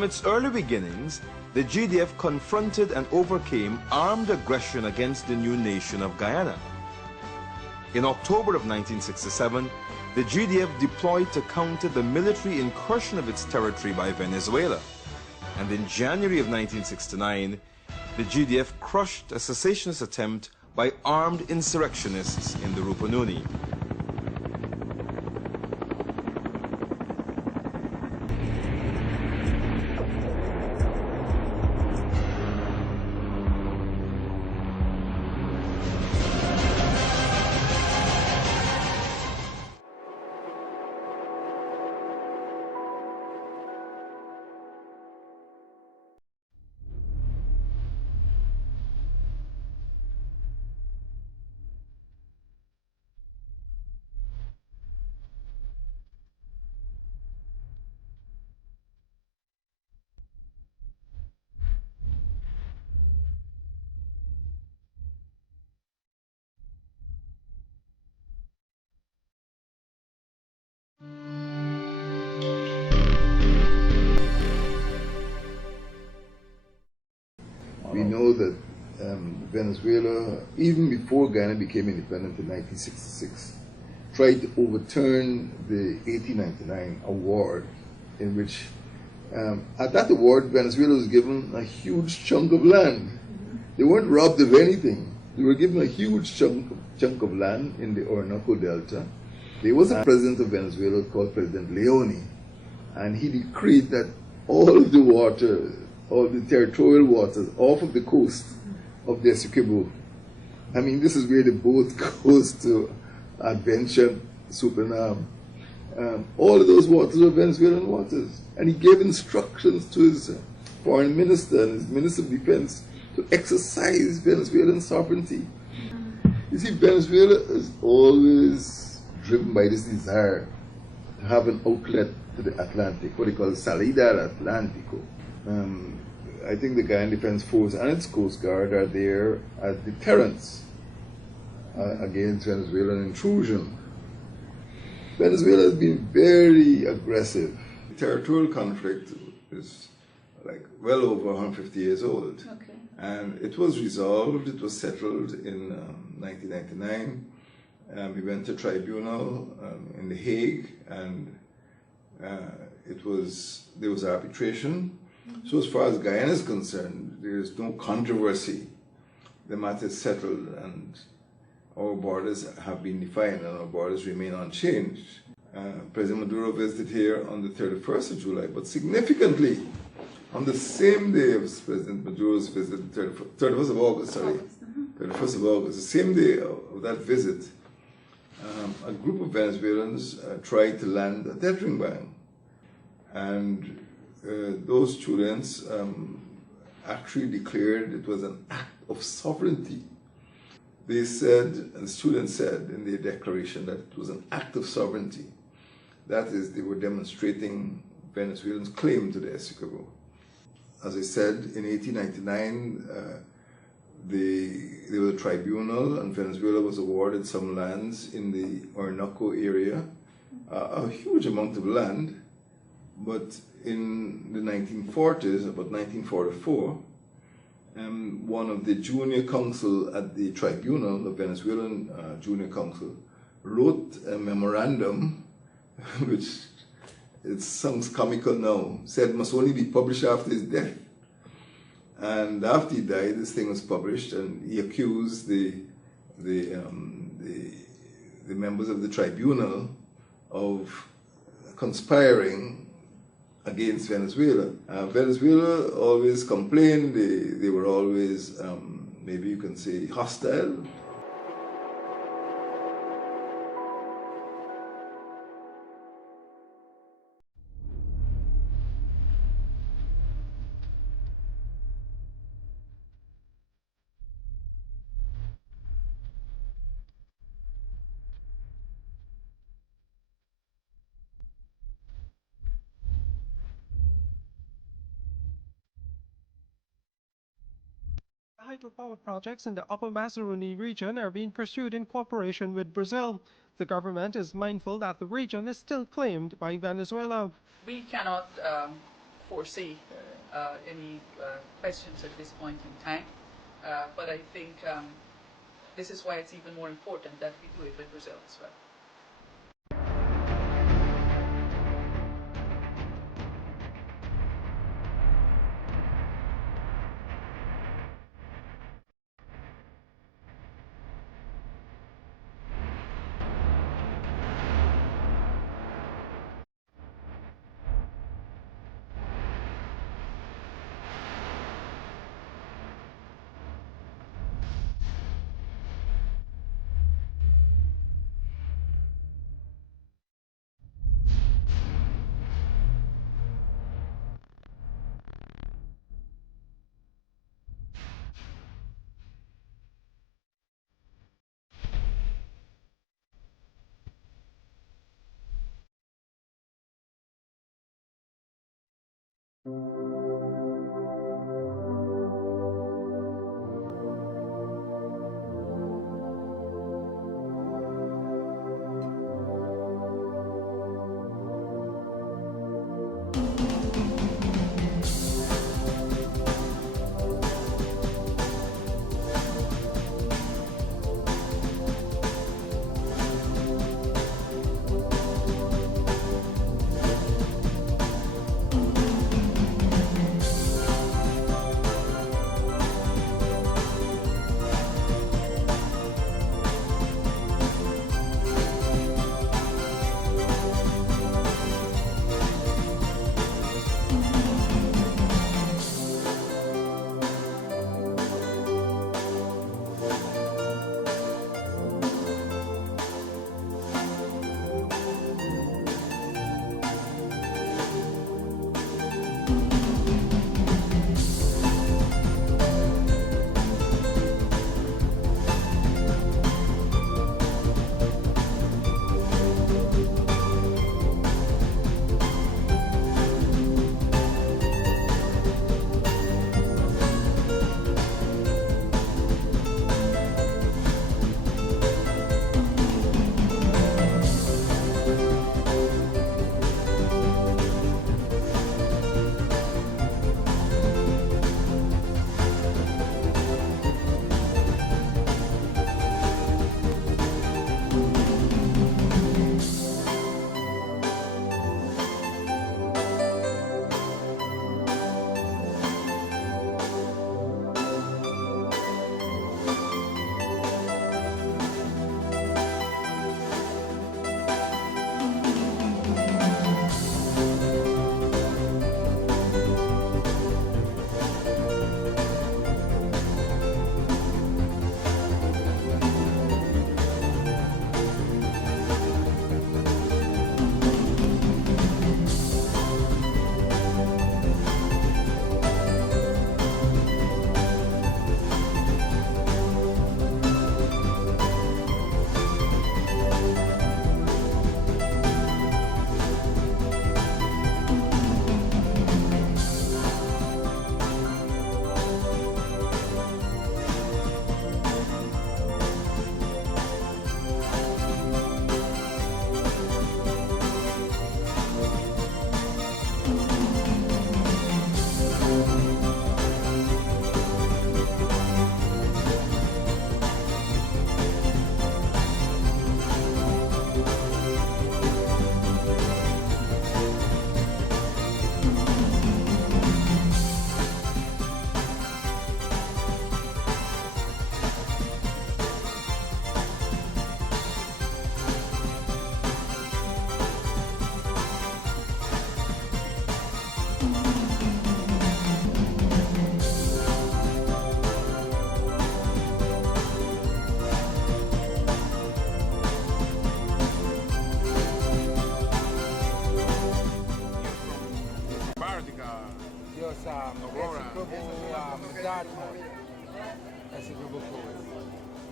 From its early beginnings, the GDF confronted and overcame armed aggression against the new nation of Guyana. In October of 1967, the GDF deployed to counter the military incursion of its territory by Venezuela. And in January of 1969, the GDF crushed a secessionist attempt by armed insurrectionists in the Rupununi. We know that Venezuela, even before Guyana became independent in 1966, tried to overturn the 1899 award, in which, at that award, Venezuela was given a huge chunk of land. They weren't robbed of anything. They were given a huge chunk of land in the Orinoco Delta. There was a president of Venezuela called President Leone, and he decreed that all of the water, all the territorial waters off of the coast of the Esequibo. I mean, this is where the boat goes to adventure, Suriname. All of those waters were Venezuelan waters. And he gave instructions to his foreign minister and his minister of defense to exercise Venezuelan sovereignty. You see, Venezuela is always driven by this desire to have an outlet to the Atlantic, what they call Salida Atlántico. I think the Guyana Defense Force and its Coast Guard are there as deterrents against Venezuelan intrusion. Venezuela has been very aggressive. The territorial conflict is like well over 150 years old. Okay. And it was resolved, it was settled in 1999. We went to tribunal in The Hague, and there was arbitration. So as far as Guyana is concerned, there is no controversy. The matter is settled, and our borders have been defined, and our borders remain unchanged. President Maduro visited here on the 31st of July, but significantly, on the same day of President Maduro's visit, 31st of August, 31st of August, the same day of that visit, a group of Venezuelans tried to land a tethering ban. And those students actually declared it was an act of sovereignty. They said, and the students said in their declaration, that it was an act of sovereignty. That is, they were demonstrating Venezuelans' claim to the Esequibo. As I said, in 1899, there was a tribunal, and Venezuela was awarded some lands in the Orinoco area, a huge amount of land. But in the 1940s, about 1944, one of the junior counsel at the tribunal, the Venezuelan junior counsel, wrote a memorandum, which it sounds comical now, said must only be published after his death. And after he died, this thing was published, and he accused the members of the tribunal of conspiring against Venezuela. Venezuela always complained, they were always, maybe you can say, hostile. Hydropower projects in the Upper Mazaruni region are being pursued in cooperation with Brazil. The government is mindful that the region is still claimed by Venezuela. We cannot foresee any questions at this point in time. But I think this is why it's even more important that we do it with Brazil as well.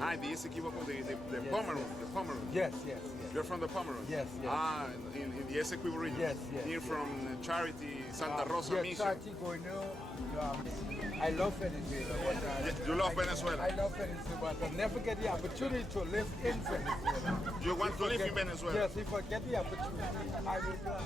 Ah, the Esequibo, the Pomeroon, the Pomeroon. Yes, yes, yes. You're from the Pomeroon? Yes, yes. Ah, in the Esequibo region? Yes, yes. Near from Charity, Santa Rosa yes, Mission? Charity, I love Venezuela. You love Venezuela? I love Venezuela, but I never get the opportunity to live in Venezuela. You want to live in Venezuela? Yes, if I get the opportunity, I will go.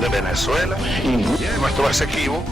de Venezuela y de nuestro Esequibo